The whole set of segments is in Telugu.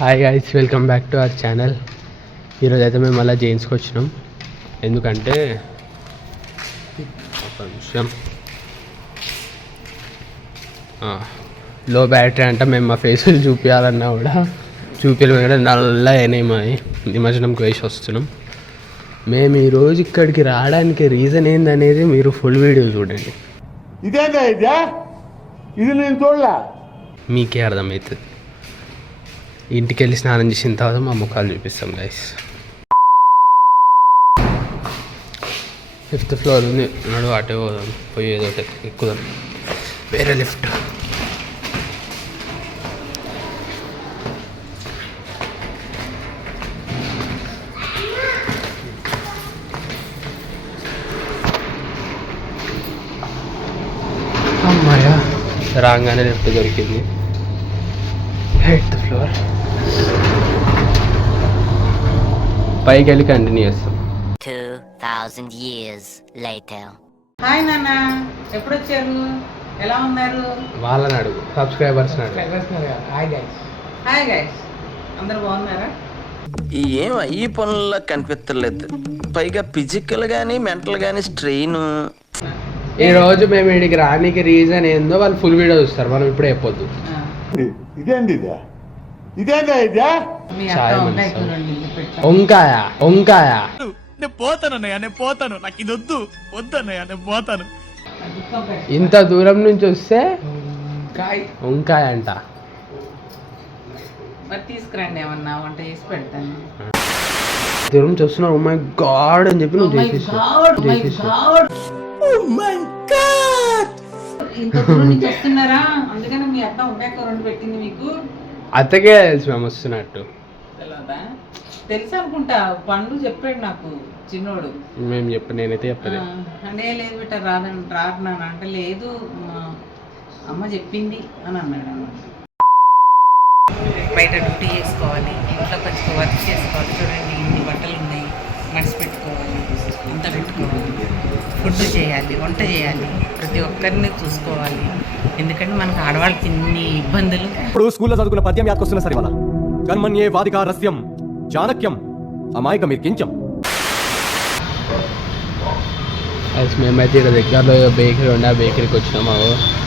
Hi guys, welcome back to our channel. ఈరోజు అయితే మేము మళ్ళీ జైన్స్కి వచ్చినాం. ఎందుకంటే ఒక నిమిషం, లో బ్యాటరీ అంట. మేము మా ఫేసులు చూపించాలన్నా కూడా చూపించలేము కదా, నల్ల అయినాయి మా నిమజ్జనంకి వేసి వస్తున్నాం. మేము ఈరోజు ఇక్కడికి రావడానికి రీజన్ ఏందనేది మీరు ఫుల్ వీడియో చూడండి. ఇదేందా ఇది నేను చూడలే, మీకే అర్థమవుతుంది. ఇంటికి వెళ్ళి స్నానం చేసిన తర్వాత మా ముఖాలు చూపిస్తాం గైస్. 5th ఫ్లోర్ ఉంది, నడు అటే పోదాం, పోయి ఏదో ఎక్కుదాం, వేరే లిఫ్ట్. అమ్మాయ రాగానే లిఫ్ట్ దొరికింది. 8th ఫ్లోర్ పైకి వెళ్ళి కంటిన్యూ చేస్తాం. 2000 years later. హాయ్ నాన్న, ఎప్పుడు వచ్చారు? ఎలా ఉన్నారు? వాళ్ళని అడుగు, సబ్స్క్రైబర్స్ హాయ్ గైస్, అందరు బాగున్నారా? ఏం ఈ పనుల్లో కనిపించలేదు. పైగా ఫిజికల్ గానీ మెంటల్ గానీ స్ట్రెయిన్. ఈ రోజు మేము ఇక్కడికి రానికి రీజన్ ఏందో వాళ్ళు ఫుల్ వీడియో చూస్తారు, మనం ఇప్పుడే చెప్పొద్దు. ఇదేందా మీ అత్త వంకాయ కూర వండింది, పెట్టా. వంకాయ వంకాయ నేను పోతానన్నయ్య, నేను పోతాను, నాకు ఇది వద్దన్నయ్య, నేను పోతాను. ఇంత దూరం నుంచి వస్తే వంకాయ అంట. మరి తీసుకురండి, ఏమన్నా వంట చేసి పెడతాను. దూరం నుంచి వస్తున్నావు, ఓ మై గాడ్ అని చెప్పి నువ్వు చేసేసి ఇంత దూరం నుంచి వస్తున్నారా? అందుకని మీ అత్త వంకాయ కూర వండి పెట్టింది మీకు. అత్తకే తెలుసు మేము వస్తున్నట్టు. తెలియదా? తెలుసు అనుకుంటా, పండు చెప్పాడు నాకు చిన్నోడు. మేము నేనైతే చెప్పలేదు. అంటే లేదు బిట్ట రాను అంటే లేదు మా అమ్మ చెప్పింది అని అన్నాడు. బయట డ్యూటీ చేసుకోవాలి, ఇంట్లో కొంచెం వర్క్ చేసుకోవాలి. చూడండి, ఇన్ని బట్టలు ఉన్నాయి, మడిచి పెట్టుకోవాలి, అంత పెట్టుకోవాలి, ఫుడ్ చేయాలి, వంట చేయాలి, ప్రతి ఒక్కరిని చూసుకోవాలి. ఎందుకంటే మనకు ఆడవాళ్ళకి ఇన్ని ఇబ్బందులు. ఇప్పుడు స్కూల్లో చదువుకున్న పద్యం యాదకొస్తున్నా సరే, వాళ్ళ కర్మణ్యే వాదికా రస్యం చాణక్యం అమాయక మీర్కించం. మేమైతే ఇక్కడ దగ్గరలో బేకరీ ఉండే, ఆ బేకరీకి వచ్చినాము.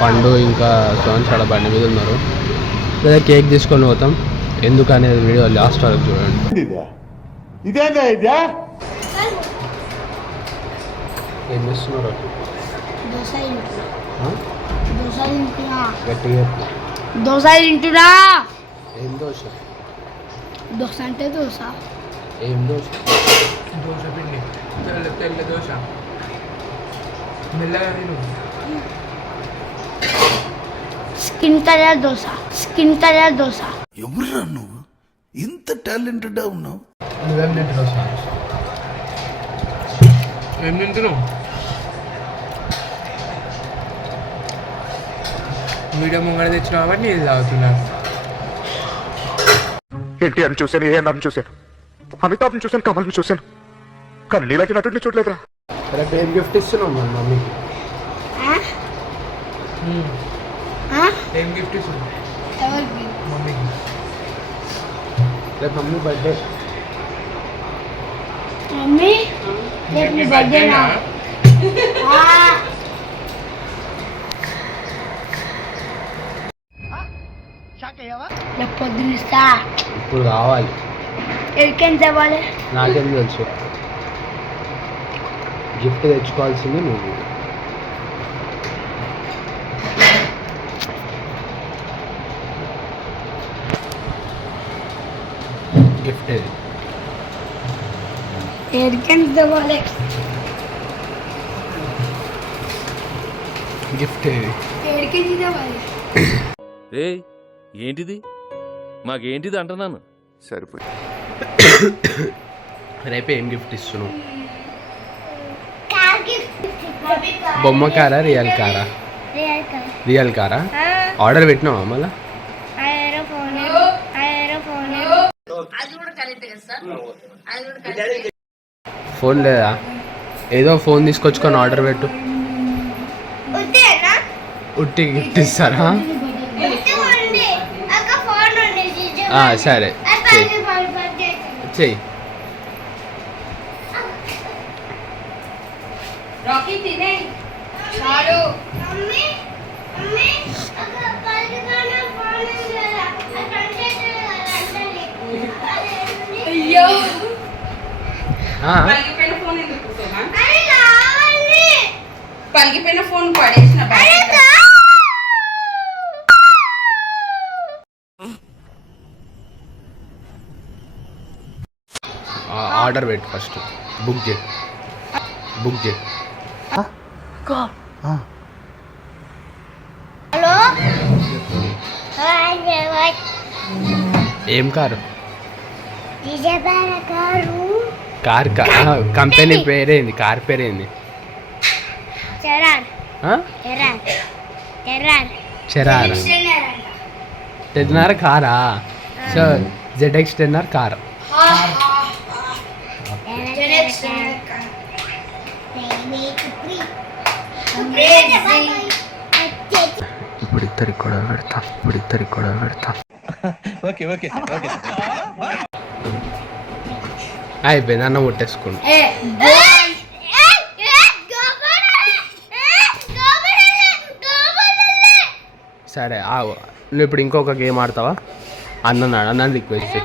పండు ఇంకా సోన్సాడ బండి మీద ఉన్నారు. లేదా కేక్ తీసుకొని పోతాం. ఎందుకు అనేది వీడియో లాస్ట్ వరకు చూడండి. ఇదేందా ఏం చేస్తున్నారు? దోశ తింటున్నా. ఏం దోశ? దోశ అంటే దోశ. ఏం దోశ? దోశ పిండి, తెల్ల దోశ, మెల్లగా తిను. Skin colour dosa, skin colour dosa. ఎవరురా నువ్వు ఇంత టాలెంటెడ్ ఉన్నావు? నువ్వేం తింటున్నావు? ఏం తింటున్నావు? వీడియో ముంగడ తెచ్చినావు కాబట్టి నేను తాగుతున్నా. ఎన్టీఆర్ని చూశాను, ఏఎన్ఆర్ని చూశాను, అమితాబ్ని చూశాను, కమల్ని చూశాను, కానీ నీలాంటి నటుడిని చూడలేదురా. రేపు ఏం గిఫ్ట్ ఇస్తున్నావు మా మమ్మీకి? ఏం గిఫ్ట్ ఇస్తున్నావు ఎవరికి? మమ్మీకి? రేపు మమ్మీ బర్త్డే. మమ్మీ రేపు నీ బర్త్డేనా? రేపు పొద్దున్న ఇస్తా. ఇప్పుడు కావాలి. ఎక్కడికి తేవాలి? నాకేం తెలుసు. గిఫ్ట్ తెచ్చుకోవాల్సింది నువ్వు. గిఫ్ట్ ఏది? ఎక్కడికి తేవాలి? గిఫ్ట్ ఏది? ఎక్కడికి తేవాలి? ఏంటిది? మాకేంటిది అంటున్నాను. సరిపోయి రేపు ఏం గిఫ్ట్ ఇస్తున్నావు? బొమ్మ కారా, రియల్ కారా? రియల్ కారా. ఆర్డర్ పెట్టినావా మళ్ళా? ఫోన్ లేదా? ఏదో ఫోన్ తీసుకొచ్చుకొని ఆర్డర్ పెట్టు. ఉట్టి గిఫ్ట్ ఇస్తారా? సరే చెయ్యి రాకీ తినే చాలు. అయ్యో పలిగిపోయిన ఫోన్ ఎందుకు సోమా? పలిగిపోయిన ఫోన్ పడేసిన ఆర్డర్ పెట్టు ఫస్ట్ బుక్ చేయి హలో ఏం కారు కారు కార్ కంపెనీ పేరేంది కార్ పేరేంది చెరారా 10R కారా సో ZX 10R కార్ ఇప్పుడు ఇద్దరికి కూడా పెడతా అయిపోయింది అన్నం ముట్టేసుకోండి సరే నువ్వు ఇప్పుడు ఇంకొక గేమ్ ఆడతావా అన్నాను రిక్వెస్ట్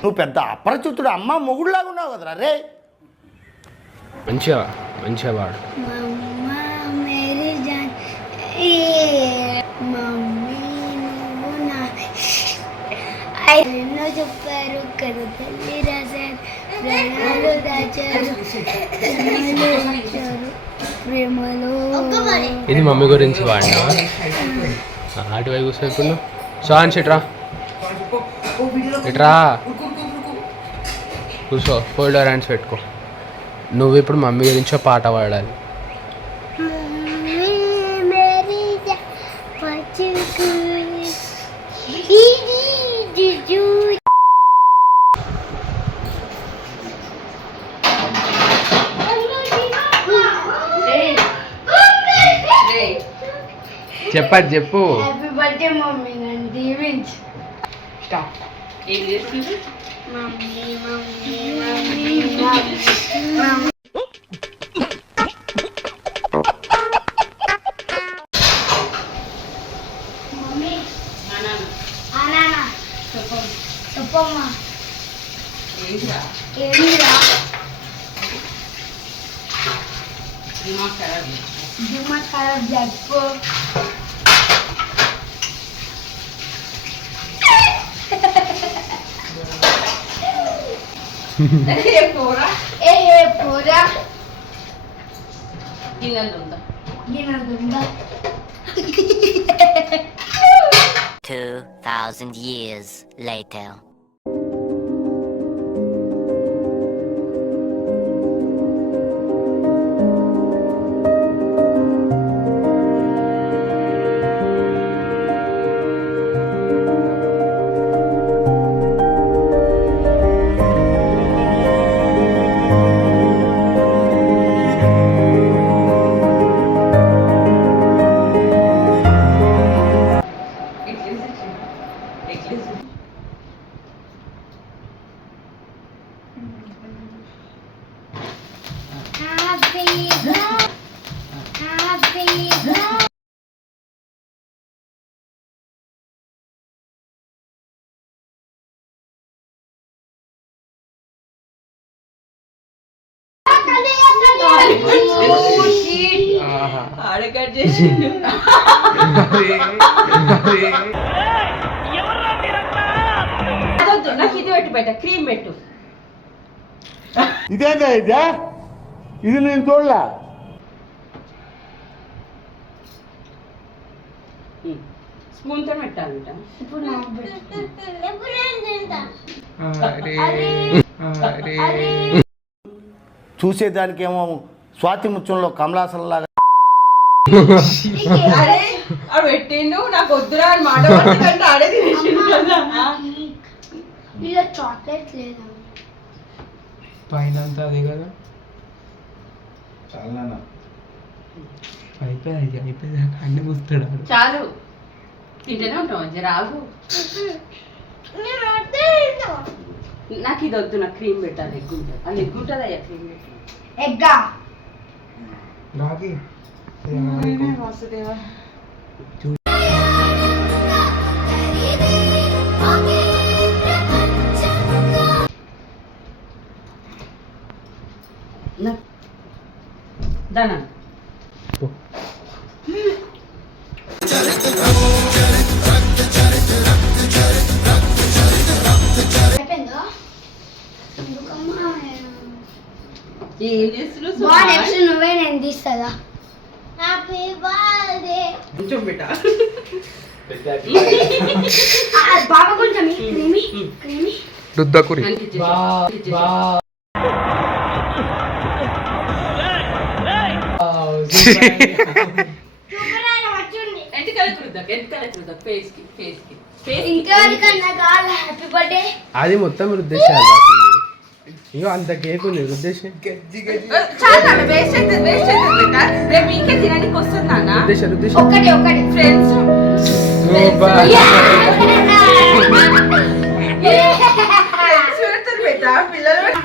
నువ్వు పెద్ద అపరిచితుడు అమ్మ మొగుడులాగా ఉన్నావు కదరా రే. మంచిగా వాడు ఎన్నో చెప్పారు కదా తల్లి రాశారు ప్రాణాలు దాచారు ప్రేమలో. ఇది మమ్మీ గురించి వాడినావా అటువై కూర్చో ఇప్పుడు నువ్వు షాన్స్ ఇట్రా కూర్చో ఫోల్డర్ హ్యాండ్స్ పెట్టుకో నువ్వు ఇప్పుడు మమ్మీ గురించో పాట పాడాలి చెప్పు హ్యాపీ బర్త్డే మమ్మీ నన్ను దీవించు. ఏం చేస్తుంది? Mummy mummy mummy mummy mummy నాన్న చెప్పమ్మా ఏంటిరా? ఏమిరా దిమాగ్ ఖరాబ్ చెప్పు. పోరా పోరా గిన్నెలుందా? 2,000 years later. ఆడకట్ చేసిండు. నాకు ఇది పెట్టి పెట్ట క్రీమ్ పెట్టు. ఇదేందా ఇదే ఇది నేను చూడలే. స్పూన్ తో పెట్టాలంట. చూసేదానికేమో స్వాతి ముత్యంలో కమలాసనలాగా అరే అవి పెట్టిండు నాకు వద్దురా అని మాట పడుతుందంటే ఆడే తినేసిండు కదా. ఇలా చాక్లెట్ లేదా పైన అంతా అదే కదా అయిపోయింది అన్ని మూస్తాడు చాలు తింటేనే ఉంటావు జర ఆగు. నాకు ఇది వద్దు, నాకు క్రీమ్ పెట్టాలి. ఎగ్ ఉంటుంది, అది ఎగ్ ఉంటుంది అయ్యా. క్రీమ్ పెట్టాలి. ఎగ్గా రాకి వాసుదేవా. దానా అయిపోయిందా? ఎందుకమ్మా? ఏం చేస్తున్నావు? బా నెక్స్ట్ నువ్వే నేను తీస్తుందా? Happy birthday. కొంచెం పెట్టా. బాబా కొంచెం క్రీమీ క్రీమీ రుద్దకురి ఇంకెవరికన్నా కావాలి హ్యాపీ బర్త్డే? అది మొత్తం రుద్దేశాలి. ఇంకో అంత కేక్ ఉంది రుద్దేశం రుద్దేశం ఒకటి ఒకటి ఫ్రెండ్స్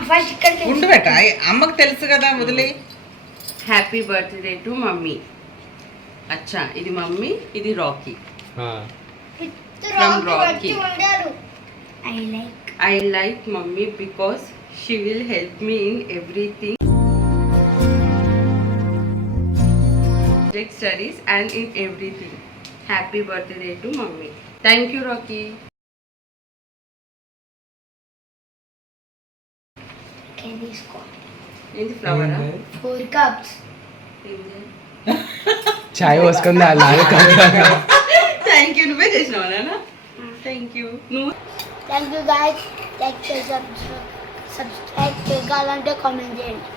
ఫస్ట్ ఇక్కడ ఉండు బెట, అమ్మకు తెలుసు కదా వదిలే. Happy birthday to mummy. అచ్చా, ఇది మమ్మీ, ఇది Rocky. From Rocky. I like mommy because she will help me in everything, studies and in everything. Happy birthday to mommy. Thank you, Rocky. can తీసుకో. ఏంది ఫ్లవరా? 4 cups. చాయ్ పోసుకుంది అలాగే థ్యాంక్ యూ. నువ్వే చేసినావా నాన్న? Thank you. నువ్వు థ్యాంక్ యూ గైస్. లైక్ చేసి సబ్స్క్రైబ్ చేయాలంటే కామెంట్ చేయండి.